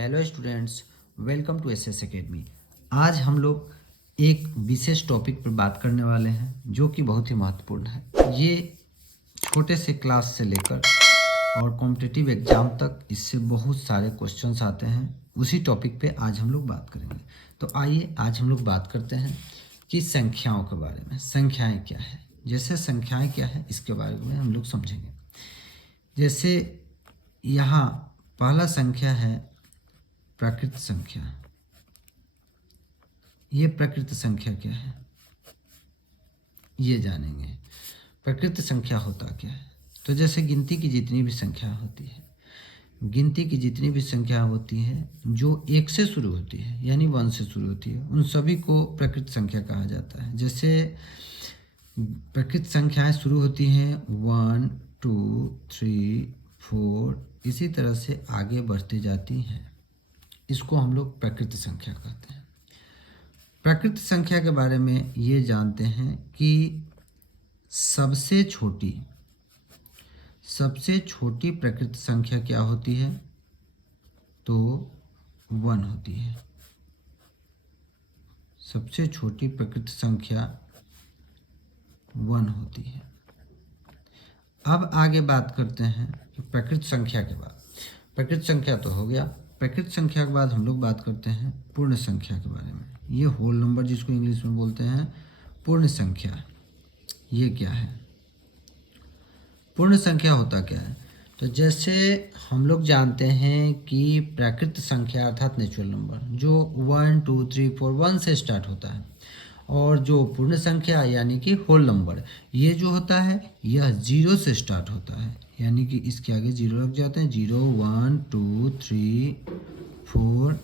Hello students, welcome to SS academy. आज हम लोग एक विशेष टॉपिक पर बात करने वाले हैं जो कि बहुत ही महत्वपूर्ण है। ये छोटे से क्लास से लेकर और कॉम्पिटिटिव एग्जाम तक इससे बहुत सारे क्वेश्चंस आते हैं। उसी टॉपिक पे आज हम लोग बात करेंगे। तो आइए आज हम लोग बात करते हैं कि संख्याओं के बारे में। संख्याएं क्या है, जैसे संख्याएं क्या है इसके बारे में हम लोग समझेंगे। जैसे यहाँ पहला संख्या है प्राकृत संख्या। ये प्रकृत संख्या क्या है ये जानेंगे। प्रकृत संख्या होता क्या है, तो जैसे गिनती की जितनी भी संख्या होती है, गिनती की जितनी भी संख्या होती है जो एक से शुरू होती है यानी वन से शुरू होती है, उन सभी को प्रकृत संख्या कहा जाता है। जैसे प्रकृत संख्याएं शुरू होती हैं 1 2 3 4, इसी तरह से आगे बढ़ती जाती हैं। इसको हम लोग प्रकृत संख्या कहते हैं। प्रकृत संख्या के बारे में ये जानते हैं कि सबसे छोटी प्रकृत संख्या क्या होती है, तो 1 होती है। सबसे छोटी प्रकृत संख्या 1 होती है। अब आगे बात करते हैं कि प्रकृत संख्या के बाद, प्रकृत संख्या तो हो गया। प्रकृत संख्या के बाद हम लोग बात करते हैं पूर्ण संख्या के बारे में। ये होल नंबर जिसको इंग्लिश में बोलते हैं पूर्ण संख्या, ये क्या है? पूर्ण संख्या होता क्या है, तो जैसे हम लोग जानते हैं कि प्राकृत संख्या अर्थात नेचुरल नंबर जो 1 2 3 4 1 से स्टार्ट होता है, और जो पूर्ण संख्या यानी कि होल नंबर ये जो होता है यह 0 से स्टार्ट होता है, यानी कि इसके आगे 0 लग जाते हैं। 0 1 2 3 4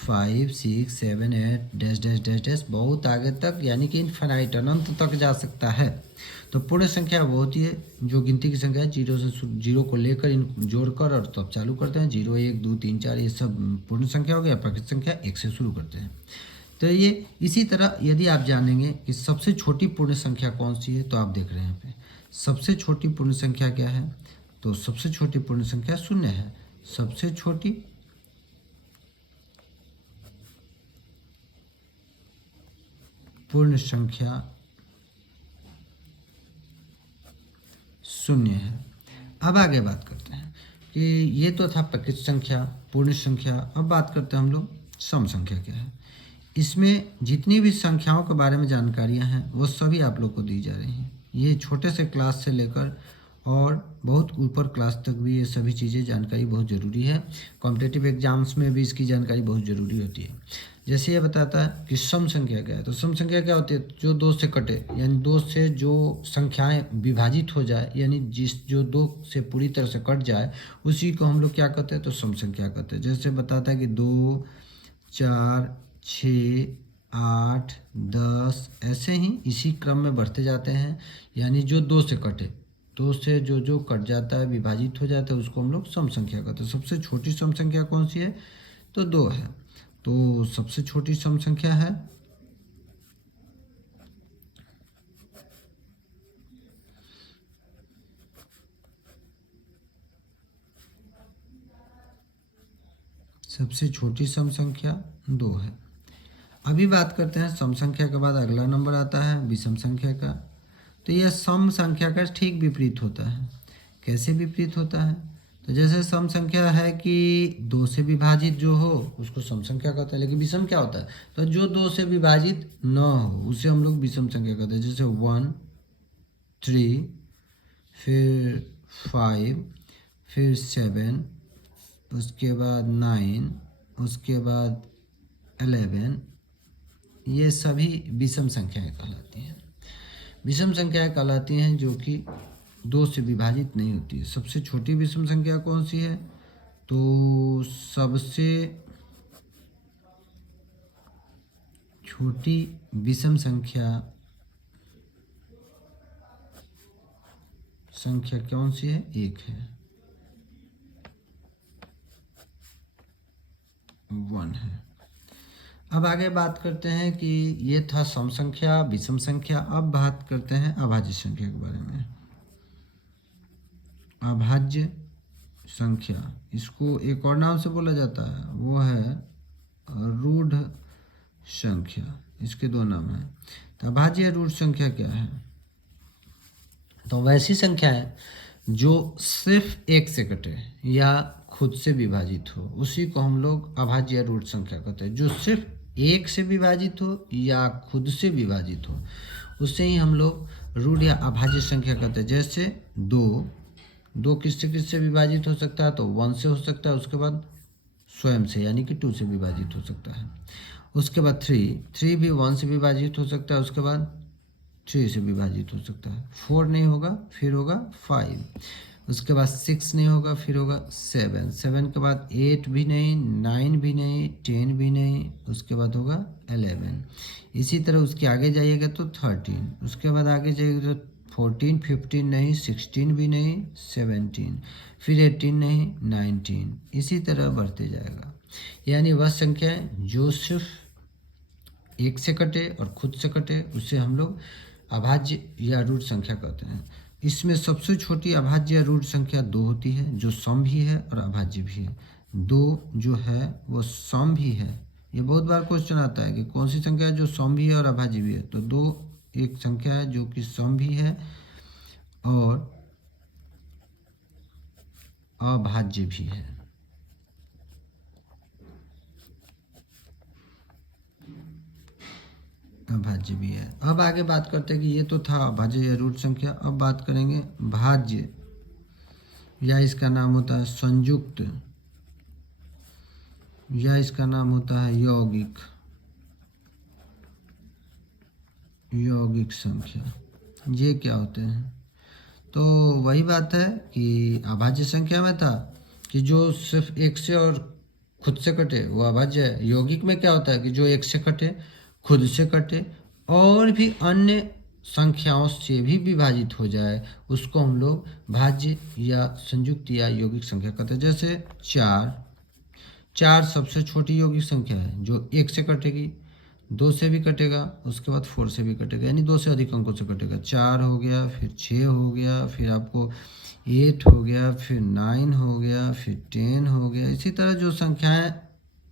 5 6 7 8 डैश डैश डैश डैश बहुत आगे तक, यानी कि इनफाइनाइट अनंत तक जा सकता है। तो पूर्ण संख्या वो होती है जो गिनती की संख्या है, 0 को लेकर इन जोड़कर और तब चालू करते हैं। 0 1 2 3 4 ये सब पूर्ण संख्या हो गया। प्रकृत संख्या 1 से शुरू करते हैं। तो ये इसी तरह यदि आप जानेंगे कि सबसे छोटी पूर्ण संख्या कौन सी है, तो आप देख रहे हैं यहाँ पे सबसे छोटी पूर्ण संख्या क्या है, तो सबसे छोटी पूर्ण संख्या 0 है। सबसे छोटी पूर्ण संख्या 0 है। अब आगे बात करते हैं कि ये तो था प्रकृत संख्या, पूर्ण संख्या। अब बात करते हैं हम लोग सम संख्या क्या है। इसमें जितनी भी संख्याओं के बारे में जानकारियां हैं वो सभी आप लोग को दी जा रही हैं। ये छोटे से क्लास से लेकर और बहुत ऊपर क्लास तक भी ये सभी चीज़ें जानकारी बहुत ज़रूरी है। कॉम्पिटिटिव एग्जाम्स में भी इसकी जानकारी बहुत ज़रूरी होती है। जैसे ये बताता है कि सम संख्या क्या है, तो सम संख्या क्या होती है, जो 2 से कटे, यानी 2 से जो संख्याएं विभाजित हो जाए, यानी जो 2 से पूरी तरह से कट जाए उसी को हम लोग क्या कहते हैं, तो सम संख्या कहते हैं। जैसे बताता है कि 2 4 6 8 10 ऐसे ही इसी क्रम में बढ़ते जाते हैं, यानी जो 2 से कटे, 2 से जो कट जाता है विभाजित हो जाता है उसको हम लोग सम संख्या कहते हैं। सबसे छोटी सम संख्या कौन सी है, तो 2 है। तो सबसे छोटी सम संख्या है सबसे छोटी सम संख्या 2 है। अभी बात करते हैं सम संख्या के बाद अगला नंबर आता है विषम संख्या का। तो यह सम संख्या का ठीक विपरीत होता है। कैसे विपरीत होता है, तो जैसे सम संख्या है कि 2 से विभाजित जो हो उसको सम संख्या कहते हैं, लेकिन विषम क्या होता है, तो जो 2 से विभाजित न हो उसे हम लोग विषम संख्या कहते हैं। जैसे 1 3 फिर 5 फिर 7 उसके बाद 9 उसके बाद 11, ये सभी विषम संख्याएं कहलाती हैं। विषम संख्याएं कहलाती हैं जो कि 2 से विभाजित नहीं होती है। सबसे छोटी विषम संख्या कौन सी है, तो सबसे छोटी विषम संख्या कौन सी है, 1 है, 1 है। अब आगे बात करते हैं कि ये था सम संख्या विषम संख्या। अब बात करते हैं अभाज्य संख्या के बारे में। अभाज्य संख्या, इसको एक और नाम से बोला जाता है, वो है रूढ़ संख्या। इसके दो नाम हैं। तो अभाज्य रूढ़ संख्या क्या है? तो वैसी संख्या है जो सिर्फ एक से कटे या खुद से विभाजित हो, उसी को हम लोग अभाज्य रूढ़ संख्या कहते हैं। जो सिर्फ एक से विभाजित हो या खुद से विभाजित हो, उससे ही हम लोग रूढ़ या अभाज्य संख्या कहते हैं। जैसे दो किससे किससे विभाजित हो सकता है? तो 1 से हो सकता है, उसके बाद स्वयं से यानी कि 2 से विभाजित हो सकता है। उसके बाद 3 भी 1 से विभाजित हो सकता है, उसके बाद 3 से विभाजित हो सकता है। 4 नहीं होगा, फिर होगा 5, उसके बाद 6 नहीं होगा, फिर होगा 7 के बाद 8 भी नहीं, 9 भी नहीं, 10 भी नहीं, उसके बाद होगा 11। इसी तरह उसके आगे जाइएगा तो 13, उसके बाद आगे जाइएगा तो 14, 15 नहीं, 16 भी नहीं, 17, फिर 18 नहीं, 19, इसी तरह बढ़ते जाएगा। यानी वह संख्या है जो सिर्फ एक से कटे और खुद से कटे, उसे हम लोग अभाज्य या रूढ़ संख्या कहते हैं। इसमें सबसे छोटी अभाज्य या रूढ़ संख्या 2 होती है, जो सम भी है और अभाज्य भी है। 2 जो है वो सम भी है। ये बहुत बार क्वेश्चन आता है कि कौन सी संख्या है जो सम भी है और अभाज्य भी है। तो 2 एक संख्या है जो कि सम भी है और अभाज्य भी है। अभाज्य भी है। अब आगे बात करते हैं कि ये तो था अभाज्य या रूढ़ संख्या। अब बात करेंगे भाज्य, या इसका नाम होता है संयुक्त, या इसका नाम होता है यौगिक संख्या। ये क्या होते हैं? तो वही बात है कि अभाज्य संख्या में था कि जो सिर्फ एक से और खुद से कटे वो अभाज्य है। यौगिक में क्या होता है कि जो एक से कटे, खुद से कटे और भी अन्य संख्याओं से भी विभाजित हो जाए, उसको हम लोग भाज्य या संयुक्त या यौगिक संख्या कहते हैं। जैसे 4 सबसे छोटी यौगिक संख्या है जो एक से कटेगी, 2 से भी कटेगा, उसके बाद 4 से भी कटेगा, यानी 2 से अधिक अंकों से कटेगा। 4 हो गया, फिर 6 हो गया, फिर आपको 8 हो गया, फिर 9 हो गया, फिर 10 हो गया। इसी तरह जो संख्याएं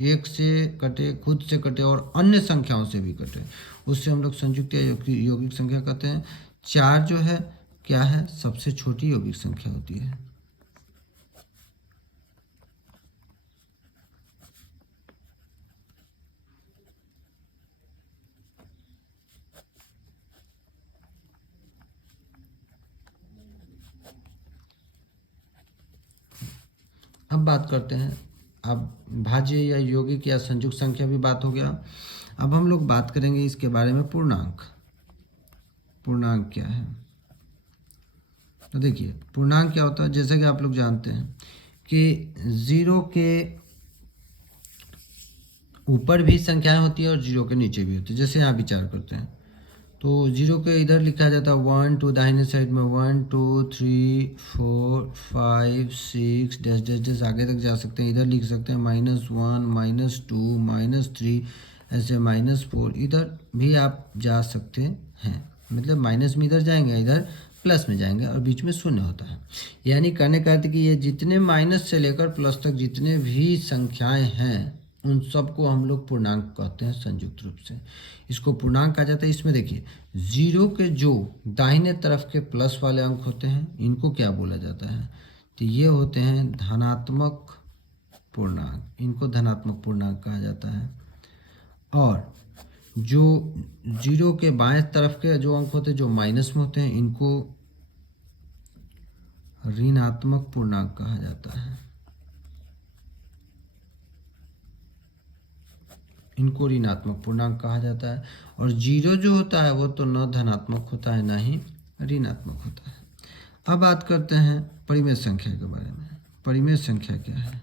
एक से कटे, खुद से कटे और अन्य संख्याओं से भी कटे, उससे हम लोग संयुक्त या यौगिक संख्या कहते हैं। 4 जो है क्या है? सबसे छोटी यौगिक संख्या होती है। अब बात करते हैं, अब भाज्य या यौगिक या संयुक्त संख्या भी बात हो गया। अब हम लोग बात करेंगे इसके बारे में पूर्णांक। पूर्णांक क्या है? तो देखिए पूर्णांक क्या होता है, जैसे कि आप लोग जानते हैं कि 0 के ऊपर भी संख्याएं होती है और 0 के नीचे भी होती है। जैसे यहाँ विचार करते हैं तो 0 के इधर लिखा जाता है 1 2, दाहिने साइड में 1 2 3 4 5 6 डैश डैश डैश आगे तक जा सकते हैं। इधर लिख सकते हैं -1 -2 -3, ऐसे -4 इधर भी आप जा सकते हैं। मतलब माइनस में इधर जाएंगे, इधर प्लस में जाएंगे और बीच में शून्य होता है। यानी कहने का अर्थ कि ये जितने माइनस से लेकर प्लस तक जितने भी संख्याएं हैं, उन सबको हम लोग पूर्णांक कहते हैं संयुक्त रूप से। इसको पूर्णांक कहा जाता है। इसमें देखिए 0 के जो दाहिने तरफ के प्लस वाले अंक होते हैं, इनको क्या बोला जाता है? तो ये होते हैं धनात्मक पूर्णांक। इनको धनात्मक पूर्णांक कहा जाता है। और जो 0 के बाएं तरफ के जो अंक होते हैं जो माइनस में होते हैं, इनको ऋणात्मक पूर्णांक कहा जाता है। इनको ऋणात्मक पूर्णांक कहा जाता है। और 0 जो होता है वो तो न धनात्मक होता है ना ही ऋणात्मक होता है। अब बात करते हैं परिमेय संख्या के बारे में। परिमेय संख्या क्या है?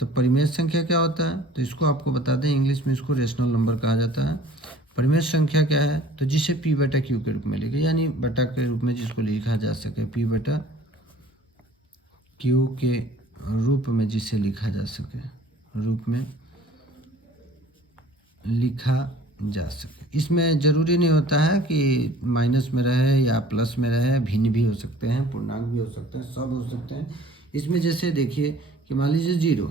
तो परिमेय संख्या क्या होता है? तो इसको आपको बता दें, इंग्लिश में इसको रेशनल नंबर कहा जाता है। परिमेय संख्या क्या है? तो जिसे p/q के रूप में लिखे, यानी बटा के रूप में जिसको लिखा जा सके, p/q के रूप में जिसे लिखा जा सके, रूप में लिखा जा सके। इसमें ज़रूरी नहीं होता है कि माइनस में रहे या प्लस में रहे, भिन्न भी हो सकते हैं, पूर्णांक भी हो सकते हैं, सब हो सकते हैं। इसमें जैसे देखिए कि मान लीजिए 0,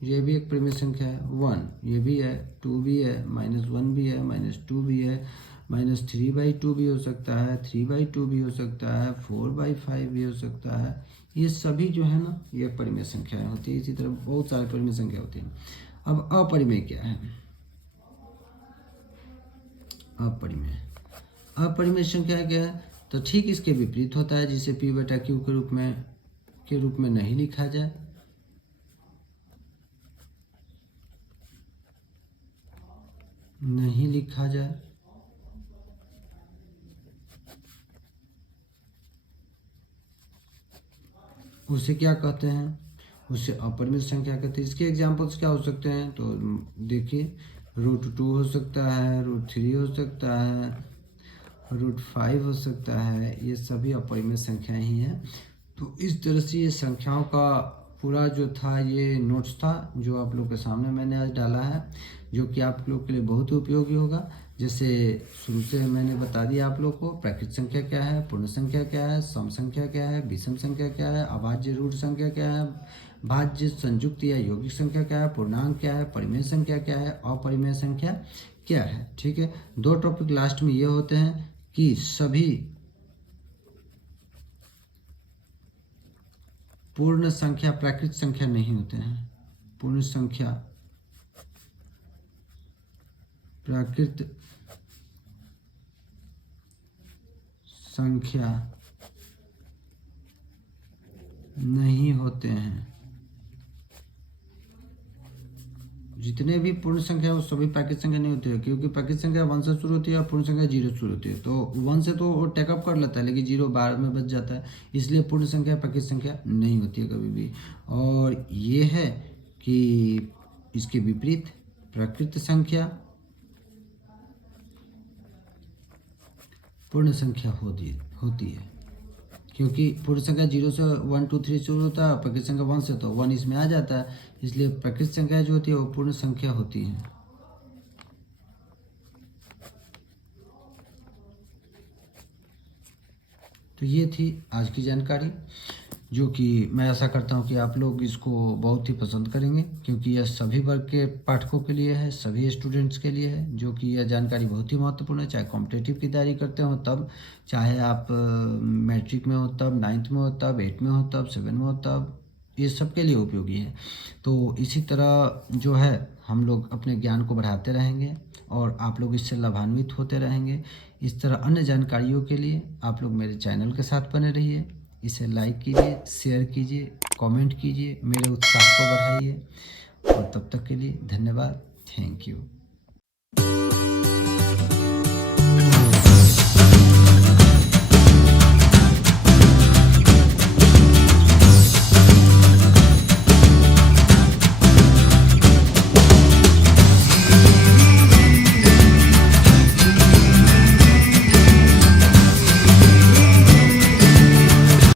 ये भी एक परिमेय संख्या है, 1 ये भी है, 2 भी है, -1 भी है, -2 भी है, -3/2 भी हो सकता है, 3/2 भी हो सकता है, 4/5 भी हो सकता है। ये सभी जो है ना ये परिमेय संख्याएं होती है। इसी तरह बहुत सारे परिमेय संख्या होती हैं। अब अपरिमेय क्या है? अपरिमेय संख्या क्या है? तो ठीक इसके विपरीत होता है, जिसे p/q के रूप में नहीं लिखा जाए। उसे क्या कहते हैं? उसे अपरिमित संख्या कहते हैं। इसके एग्जाम्पल्स क्या हो सकते हैं? तो देखिए √2 हो सकता है, √3 हो सकता है, √5 हो सकता है। ये सभी अपरिमित संख्याएं ही हैं। तो इस तरह से ये संख्याओं का पूरा जो था ये नोट्स था, जो आप लोग के सामने मैंने आज डाला है, जो कि आप लोग के लिए बहुत ही उपयोगी होगा। जैसे शुरू से मैंने बता दिया आप लोग को, प्राकृत संख्या क्या है, पूर्ण संख्या क्या है, सम संख्या क्या है, विषम संख्या क्या है, अभाज्य रूट संख्या क्या है, भाज्य संयुक्त या यौगिक संख्या क्या है, पूर्णांक क्या है, परिमेय संख्या क्या है, अपरिमेय संख्या क्या है। ठीक है, 2 टॉपिक लास्ट में ये होते हैं कि सभी पूर्ण संख्या प्राकृत संख्या नहीं होते हैं। पूर्ण संख्या प्राकृत संख्या नहीं होते हैं। जितने भी पूर्ण संख्या वो सभी प्राकृत संख्या नहीं होती है, क्योंकि प्राकृत संख्या 1 से शुरू होती है और पूर्ण संख्या 0 से शुरू होती है। तो 1 से तो वो टेकअप कर लेता है, लेकिन 0 बाद में बच जाता है। इसलिए पूर्ण संख्या प्राकृत संख्या नहीं होती है कभी भी। और ये है कि इसके विपरीत प्राकृत संख्या पूर्ण संख्या होती है, क्योंकि पूर्ण संख्या 0 से 1 2 3 शुरू होता है, प्राकृत संख्या 1 से, तो 1 इसमें आ जाता है। इसलिए प्राकृत संख्या जो होती है वो पूर्ण संख्या होती है। तो ये थी आज की जानकारी, जो कि मैं आशा करता हूँ कि आप लोग इसको बहुत ही पसंद करेंगे, क्योंकि यह सभी वर्ग के पाठकों के लिए है, सभी स्टूडेंट्स के लिए है, जो कि यह जानकारी बहुत ही महत्वपूर्ण है। चाहे कॉम्पिटेटिव की तैयारी करते हो तब, चाहे आप मैट्रिक में हो तब, 9th में हो तब, 8 में हो तब, 7 में हो तब, ये सबके लिए उपयोगी है। तो इसी तरह जो है हम लोग अपने ज्ञान को बढ़ाते रहेंगे और आप लोग इससे लाभान्वित होते रहेंगे। इस तरह अन्य जानकारियों के लिए आप लोग मेरे चैनल के साथ बने रहिए। इसे लाइक कीजिए, शेयर कीजिए, कमेंट कीजिए, मेरे उत्साह को बढ़ाइए। और तब तक के लिए धन्यवाद। Thank you.